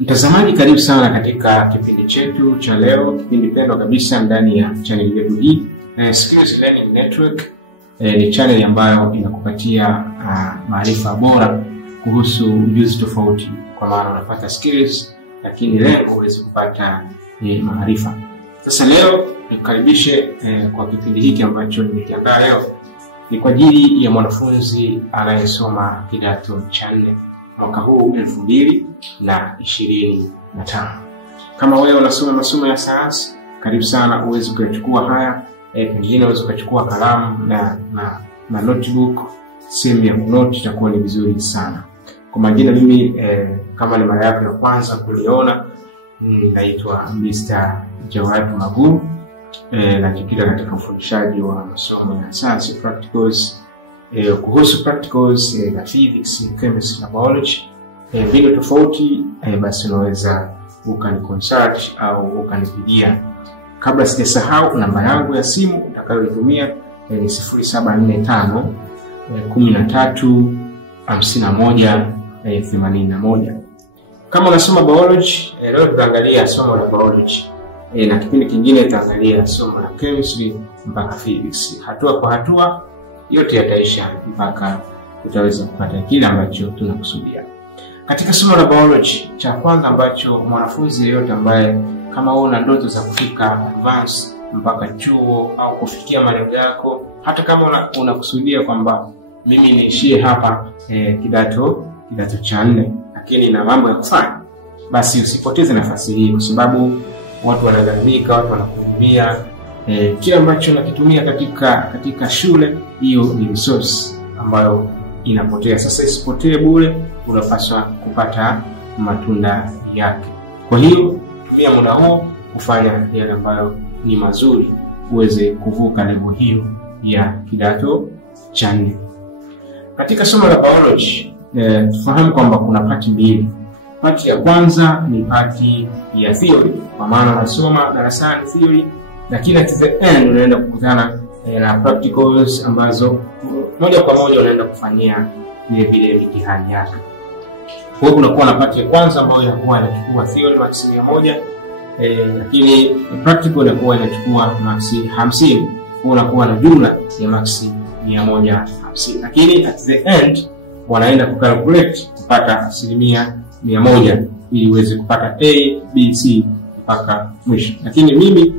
Mtazamaji, karibu sana katika kipindi chetu cha leo, kipindi pendwa kabisa ndani ya channel yetu hii Skills Learning Network. Ni channel ambayo inakupatia maarifa bora kuhusu ujuzi tofauti, kwa maana unapata skills lakini lengo uweze kupata maarifa. Sasa leo nikukaribishe kwa kipindi hiki ambacho nimekiandaa leo. Ni kwa ajili ya mwanafunzi anayesoma kidato cha 4 mwaka huu 2025. Kama wewe unasoma masomo ya sayansi, karibu sana uweze kuchukua haya. Pengine uweze kuchukua kalamu na notebook, sehemu ya kunote, itakuwa ni vizuri sana. Kwa majina mimi kama ni mara yako ya kwanza kuniona, naitwa Mr. Jawad Maguru. Najikita katika ufundishaji wa masomo ya science practicals, kuhusu practicals na physics, chemistry na biology. Video tofauti, basi unaweza ukaniconsult au ukanipigia. Kabla sijasahau, namba yangu ya simu utakayoitumia ni 0745 13 51 81. Kama unasoma biology, leo tutaangalia somo la biology. Na kipindi kingine tutaangalia somo la chemistry mpaka physics. Hatua kwa hatua yote yataisha mpaka tutaweza kupata kile ambacho tunakusudia. Katika somo la biology, cha kwanza ambacho mwanafunzi yeyote ambaye kama una ndoto za kufika advance mpaka chuo au kufikia malengo yako, hata kama unakusudia kwamba mimi niishie hapa kidato cha 4 lakini na mambo ya kufanya, basi usipoteze nafasi hii, kwa sababu watu wanalalamika, watu wanakuambia kile ambacho nakitumia katika shule, hiyo ni resource ambayo inapotea. Sasa isipotee bure, unapaswa kupata matunda yake. Kwa hiyo tumia muda huo kufanya yale ambayo ni mazuri, uweze kuvuka level hiyo ya kidato cha 4. Katika somo la biology, tufahamu kwamba kuna pati mbili. Pati ya kwanza ni pati ya theory, kwa maana unasoma darasani theory, lakini at the end unaenda kukutana na practicals ambazo moja kwa moja unaenda kufanyia vile mitihani yake. Kwa hiyo unakuwa na pati ya kwanza ambayo inakuwa inachukua theory max 100, lakini practical inakuwa inachukua max 50. Kwa unakuwa na jumla ya max 150, lakini at the end wanaenda kucalculate kupata 100% ili uweze kupata A, B, C mpaka mwisho. Lakini mimi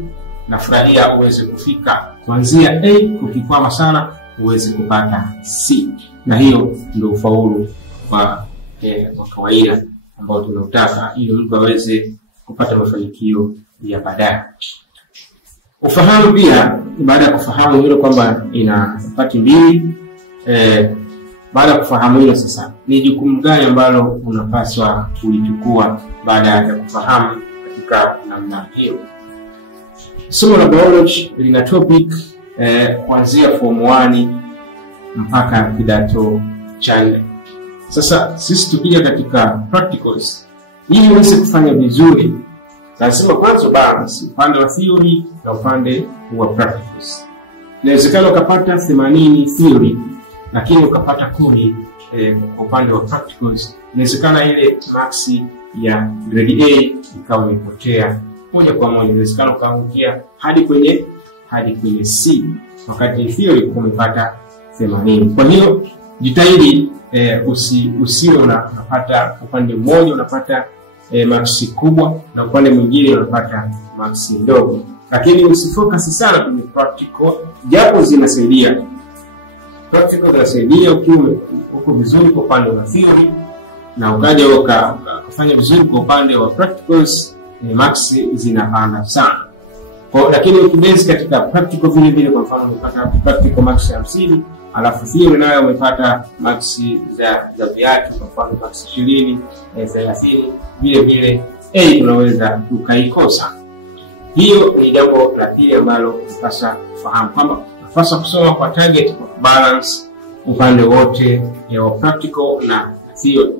nafurahia uweze kufika kuanzia A, ukikwama sana uweze kupata C, na hiyo ndio ufaulu wa kawaida ambao tunautaka ili mtu aweze kupata mafanikio ya baadaye. Ufahamu pia, baada ya kufahamu hilo kwamba ina pati mbili, baada ya kufahamu hilo, sasa ni jukumu gani ambalo unapaswa kulichukua baada ya kufahamu katika namna hiyo? Somo la biology lina topic kuanzia form 1 mpaka kidato cha 4. Sasa sisi tukija katika practicals, ili uweze kufanya vizuri, lazima kwanza balance upande wa theory na upande wa practicals. Inawezekana ukapata 80 theory lakini ukapata 10 kwa upande wa practicals. Inawezekana ile max ya grade A ikawa imepotea moja kwa moja. Inawezekana ukaangukia hadi kwenye C wakati theory umepata 80. Kwa hiyo jitahidi usiwe unapata upande mmoja unapata max kubwa na upande mwingine unapata max ndogo, lakini usifocus sana kwenye practical, japo zinasaidia. Practical zinasaidia uko vizuri kwa upande wa theory na ukaja ukafanya vizuri kwa upande wa practicals, max zinapanda sana. Lakini ukibase katika practical vile, kwa mfano umepata practical max 50, alafu theory nayo umepata max za viatu, kwa mfano max 20, 30, vile A unaweza ukaikosa. Hiyo ni jambo la pili ambalo unapaswa kufahamu, kwamba unapaswa kusoma kwa target, kwa balance upande wote wa practical na theory.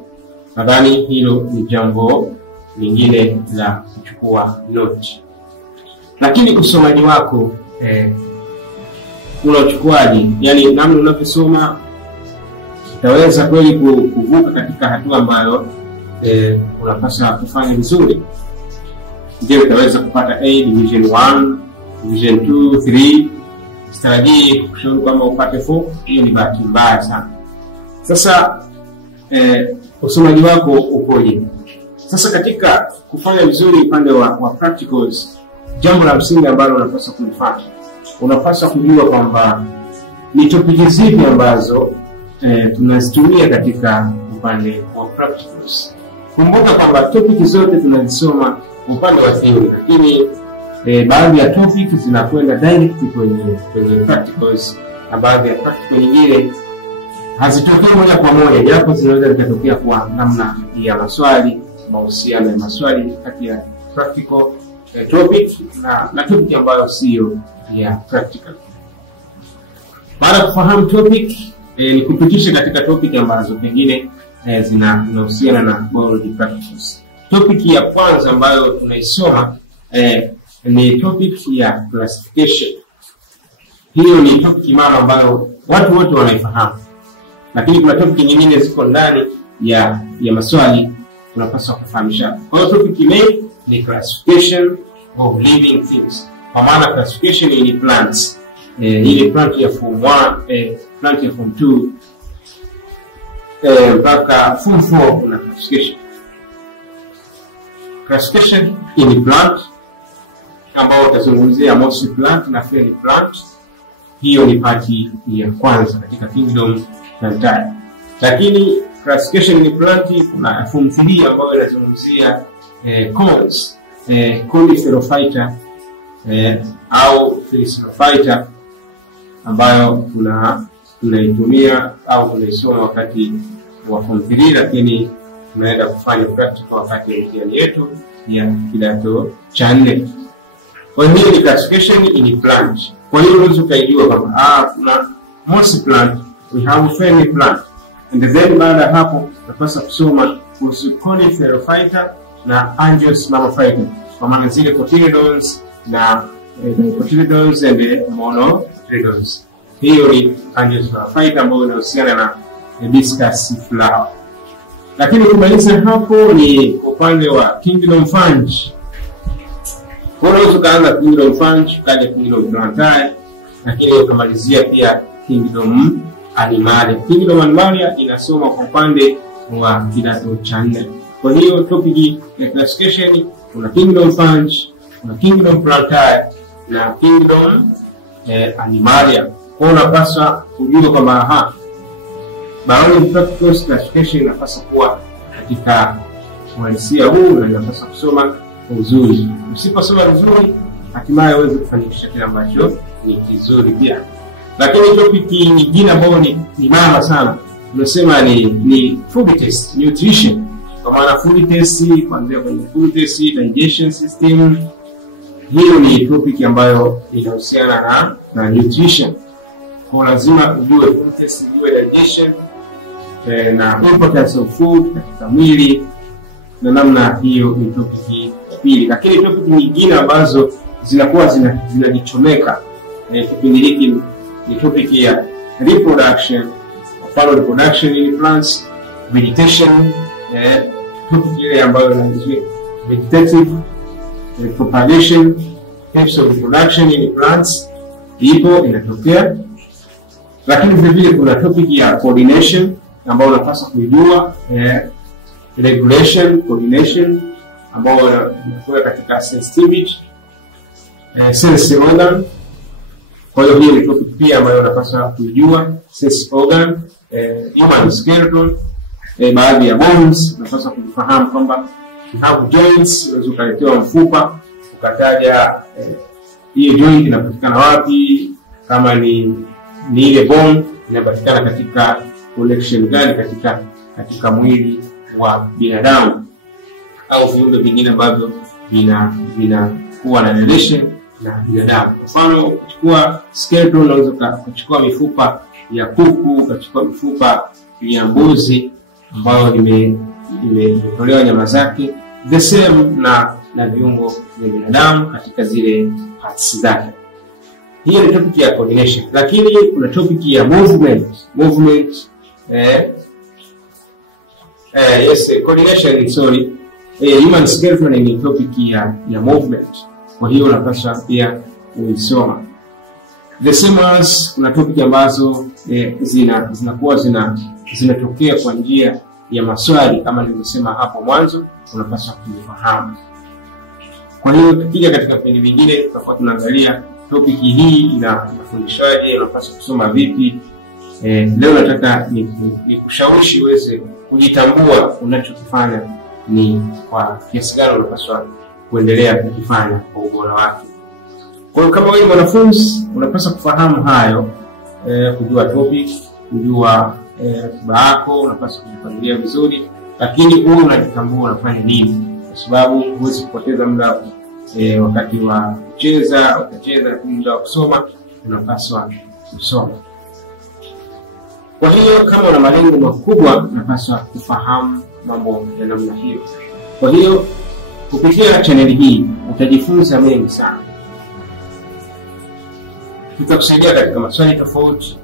Nadhani hilo ni jambo lingine la kuchukua note. Lakini usomaji wako unachukuaje? Yani namna unavyosoma utaweza kweli kuvuka katika hatua ambayo unapaswa kufanya vizuri ndio utaweza kupata A division 1, division 2, 3. Sitarajii kushauri kama upate 4, hiyo ni bahati mbaya sana. Sasa usomaji wako ukoje? Sasa katika kufanya vizuri upande wa practicals, jambo la msingi ambalo unapaswa kulifanya, unapaswa kujua kwamba ni topic zipi ambazo tunazitumia katika upande wa practicals. Kumbuka kwamba topic zote tunazisoma upande wa theory, lakini baadhi ya topic zinakwenda direct kwenye practicals, na baadhi ya practical nyingine hazitokei moja kwa moja, japo zinaweza kutokea kwa namna ya maswali, mahusiano ya maswali kati ya practical topic na topic ambayo sio ya practical. Baada ya kufahamu topic, ni kupitisha katika topic ambazo pengine zinahusiana na biology practicals. Topic ya kwanza ambayo tunaisoma ni topic ya classification. Hiyo ni topic mama ambayo watu wote wanaifahamu, lakini kuna topic nyingine ziko ndani ya maswali tunapaswa kufahamisha. Kwa hiyo topic ni classification of living things. Kwa maana classification ni plants. Ile plant ya form 1, plant ya form 2 mpaka form 4 kuna classification. Classification in plant ambao utazungumzia mostly plant na fairly plant. Hiyo ni parti ya kwanza katika kingdom Plantae. Lakini classification in plant kuna form 3 ambayo inazungumzia cones, Coniferaophyta au Felicitophyta, ambayo tunaitumia au tunaisoma wakati wa form 3, lakini tunaenda kufanya practical wakati ya mitihani yetu ya kidato cha 4. Kwa hiyo ni classification in plant. Kwa hiyo unaweza kujua kwamba kuna most plant, we have fairly plant, and then baada hapo tunapaswa kusoma kuhusu Coniferaophyta na Angiospermophyta, kwa maana zile cotyledons na cotyledons and monocotyledons. Hiyo ni Angiospermophyta ambayo inahusiana na hibiscus flower. Lakini kumaliza hapo ni upande wa kingdom fungi. Unaweza kuanza kingdom fungi, kaja kingdom Plantae, lakini ukamalizia pia kingdom Animalia. Kingdom Animalia inasoma kwa upande wa kidato cha 4. Kwa hiyo topic ya classification kuna kingdom fungi, kuna kingdom Plantae na kingdom Animalia. Kwa hiyo unapaswa kujua kwamba biology practicals classification inapaswa kuwa katika uhalisia huu na inapaswa kusoma kwa uzuri. Usiposoma vizuri, hatimaye uweze kufanikisha kile ambacho ni kizuri pia. Lakini topic nyingine ambayo ni maana sana, tunasema ni food test, nutrition. Kwa maana food test, kuanzia kwenye food test, digestion system. Hiyo ni topic ambayo inahusiana na nutrition. Kwa lazima ujue food test, ujue digestion na importance of food katika mwili, na namna hiyo ni topic ya pili. Lakini topic nyingine ambazo zinakuwa zinajichomeka kipindi hiki ni topic ya reproduction, mfano reproduction in plants, vegetation, topic ile ambayo inahusu vegetative propagation, types of reproduction in plants ipo inatokea. Lakini vile vile kuna topic ya coordination ambayo unapaswa kujua, regulation, coordination ambayo inakuwa katika sensitivity, sense organ. Kwa hiyo hiyo ni topic pia ambayo unapaswa kujua, sense organ, human skeleton, baadhi ya bones unapaswa kufahamu kwamba you have joints, unaweza ukaletewa mfupa ukataja hiyo joint inapatikana wapi, kama ni ile bone inapatikana katika connection gani katika mwili wa binadamu au viumbe vingine ambavyo vinakuwa na relation na binadamu. Mfano, kuchukua skeleton, unaweza kuchukua mifupa ya kuku, ukachukua mifupa ya mbuzi ambayo imetolewa nyama zake, the same na viungo vya binadamu katika zile parts zake. Hiyo ni topic ya coordination. Lakini kuna topic ya movement, Coordination, sorry. Human skeleton ni topic ya movement. Kwa hiyo unapaswa pia uisoma. The same as kuna topic ambazo zinakuwa zinatokea kwa njia ya maswali kama nilivyosema hapo mwanzo, unapaswa kufahamu. Kwa hiyo tukija katika vipindi vingine tutakuwa tunaangalia topic hii inafundishwaje, unapaswa kusoma vipi. Leo nataka nikushawishi uweze kujitambua unachokifanya ni kwa kiasi gani unapaswa kuendelea kukifanya kwa ubora wake. Kwa hiyo kama wewe mwanafunzi unapaswa kufahamu hayo, kujua topic, kujua ratiba yako, unapaswa kujipangilia vizuri, lakini wewe unajitambua unafanya nini, kwa sababu huwezi kupoteza muda wakati wa kucheza, utacheza, muda wa kusoma unapaswa kusoma. Kwa hiyo kama una malengo makubwa unapaswa kufahamu mambo ya namna hiyo. Kwa hiyo kupitia channel hii utajifunza mengi sana. Tutakusaidia katika maswali tofauti,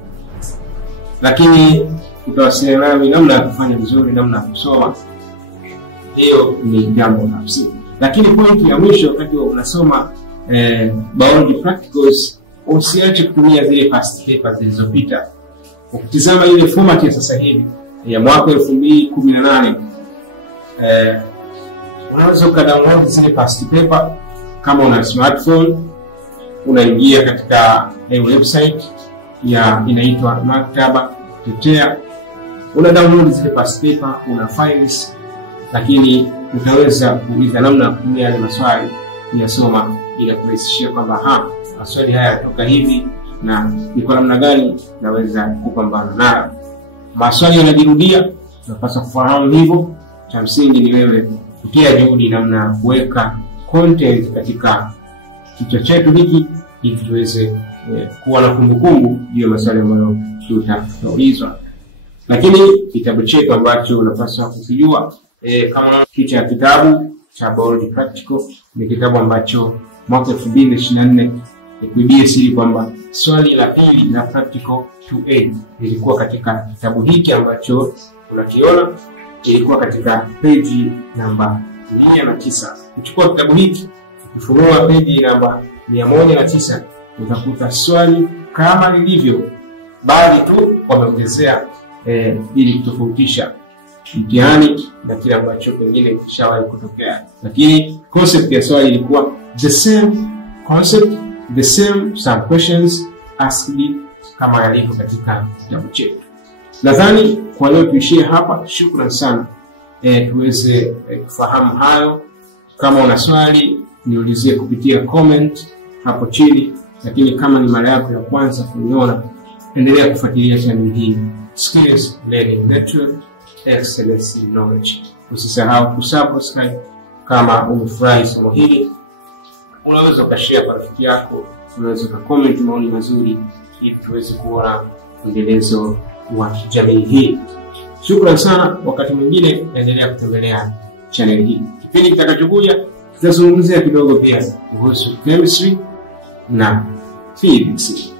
lakini utawasiliana nami namna ya kufanya vizuri, namna ya kusoma. Hiyo ni jambo la msingi. Lakini point ya mwisho wakati unasoma biology practicals, usiache kutumia zile past papers zilizopita. Ukitizama ile format ya sasa hivi ya mwaka 2018, unaweza kudownload zile past paper kama una smartphone. Unaingia katika website inaitwa Maktaba Tetea, una download zile past paper, una files, lakini utaweza kuuliza namna ya kutumia yale maswali kuyasoma, ili kurahisishia kwamba maswali haya yatoka hivi na ni kwa namna gani naweza kupambana nayo. Maswali yanajirudia, tunapaswa kufahamu hivyo. Cha msingi ni wewe kutia juhudi namna ya kuweka content katika kichwa chetu hiki ili tuweze kuwa na kumbukumbu juu ya maswali ambayo tutaulizwa. Lakini kitabu chetu ambacho unapaswa kukijua kama kichwa cha kitabu cha Biology Practical ni kitabu ambacho mwaka 2024 nikuibie siri kwamba swali la pili la Practical 2A lilikuwa katika kitabu hiki ambacho unakiona, ilikuwa katika page namba 109. Uchukua kitabu hiki, ukifunua page namba 109, utakuta swali kama lilivyo, bali tu wameongezea ili kutofautisha mtihani na kile ambacho pengine kishawahi kutokea. Lakini concept ya swali ilikuwa the same concept, the same some questions asked kama yalivyo katika kitabu chetu. Nadhani kwa leo tuishie hapa. Shukrani sana. Tuweze kufahamu hayo. Kama una swali niulizie kupitia comment hapo chini, lakini kama ni mara yako ya kwanza kuniona, endelea kufuatilia channel hii Skills Learning Network, Excellence in Knowledge. Usisahau kusubscribe. Kama umefurahi somo hili, unaweza ukashare kwa rafiki yako, unaweza ukacomment maoni mazuri ili tuweze kuona endelezo wa jamii hii. Shukrani sana. Wakati mwingine endelea kutembelea channel hii. Kipindi kitakachokuja tutazungumzia kidogo pia kuhusu chemistry na physics.